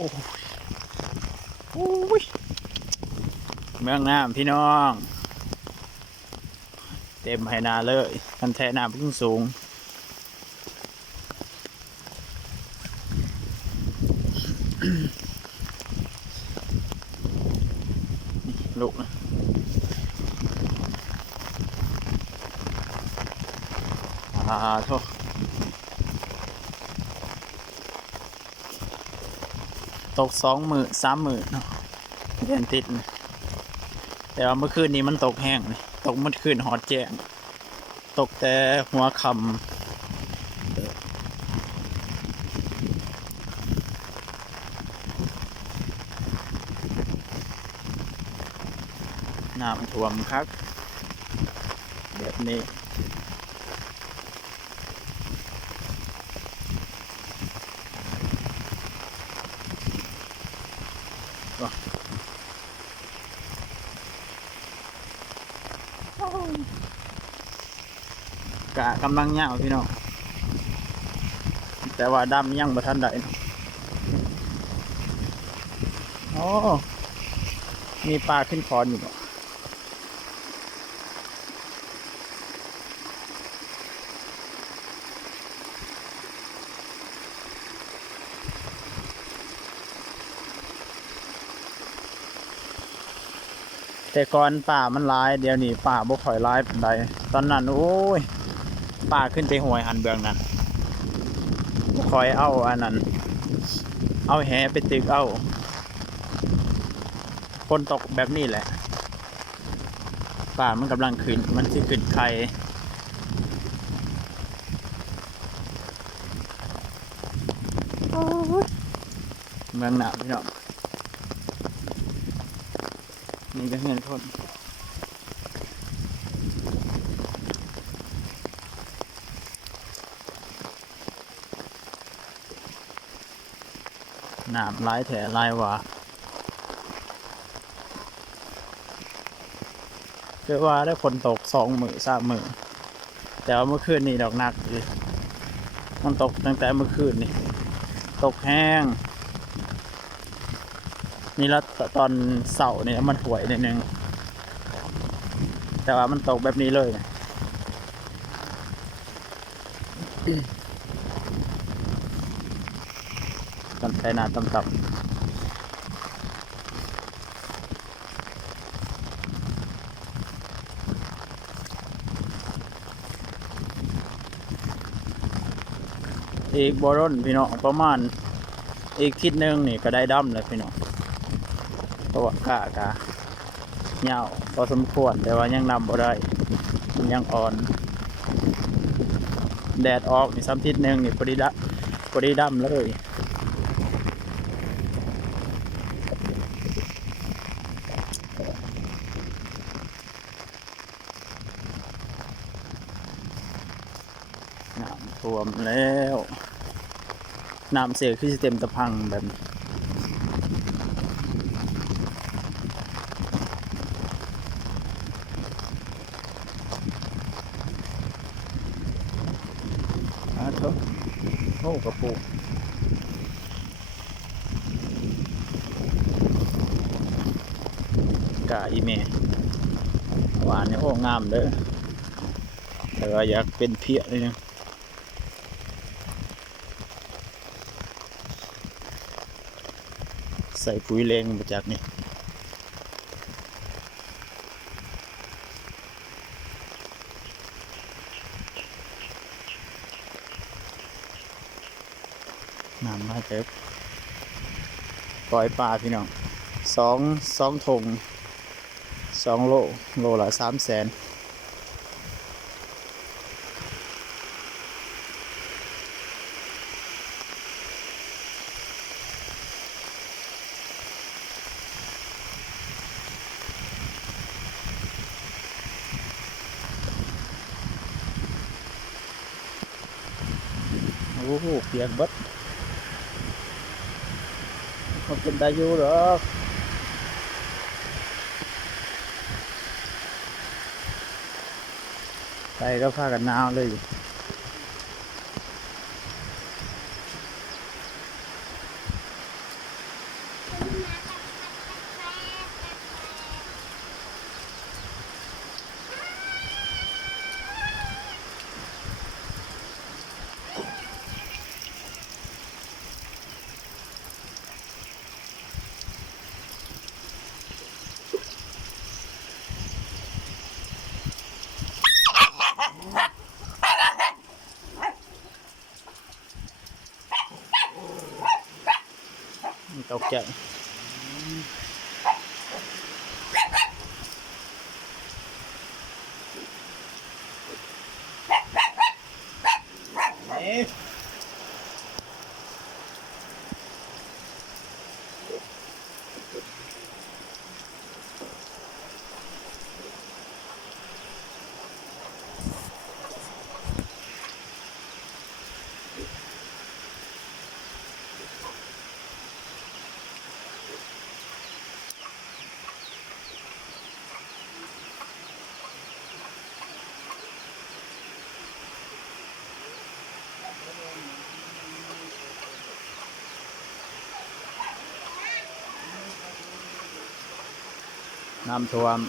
โอ้ยโอ้ยเมืองน้ำพี่น้อง เต็มไหนาเลยกันแทน้ำพุ่งสูงลูกนะโทษตก20,000 30,000เนาะเดือนติดนะแต่ว่าเมื่อคืนนี้มันตกแห้งเลยตกเมื่อคืนหอดแจ้งตกแต่หัวคำน้ำท่วมครับแบบนี้กะกำลังเงาพี่น้องแต่ว่าดำยังบ่ทันได้โอ้มีปลาขึ้นคอนอยู่บ่แต่ก่อนป่ามันร้ายเดี๋ยวนี้ป่าบ่ค่อยร้ายปานใดตอนนั้นโอ้ยป่าขึ้นไปห้วยหันเบืองนั้นบ่ค่อยเอาอันนั้นเอาแหไปตึกเอาฝนตกแบบนี้แหละป่ามันกำลังขึ้นมันสิขึ้นไข่เมืองหนาวพี่น้องนี่ก็เห็นคนน้ำลายแถลายว่าเรียกว่าได้ฝนตก20,000 30,000แต่ว่าเมื่อคืนนี้ดอกหนักเลยมันตกตั้งแต่เมื่อคืนนี่ตกแห้งนี่แล้วตอนเสาร์นี่มันห่วยนิดนึงแต่ว่ามันตกแบบนี้เลยนะตอนใช้น้ำต่ำๆอีกบอรอนพี่น้องประมาณอีกทิศนึงนี่ก็ได้ดำเลยพี่น้องเพราะว่ากะเงาพอสมควรแต่ว่ายังนำบ่ได้มันยังอ่อนแดดออกนี่ซ้ำทิศนึงนี่พอดีดำเลยน้ำท่วมแล้วน้ำเสียคือเต็มตะพังแบบนี้โอ้กระปุกกะอีเมหวานเนี่ยโอ้งามเลยแต่ว่าอยากเป็นเพี้ยเลยนะใส่ปุ๋ยแรงมาจากนี่น้ำมาเจ็บปล่อยปลาพี่น้องสองถุง2 โลละ300,000โอ้โหเปียกเบิดมันเป็นตาอยู่หรอกใส่ก็ผ้ากันหนาวเลย ตกใจน้ำท่วม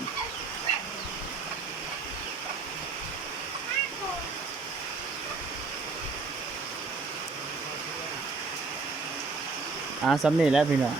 สำนี่แหล้วพี่น้อง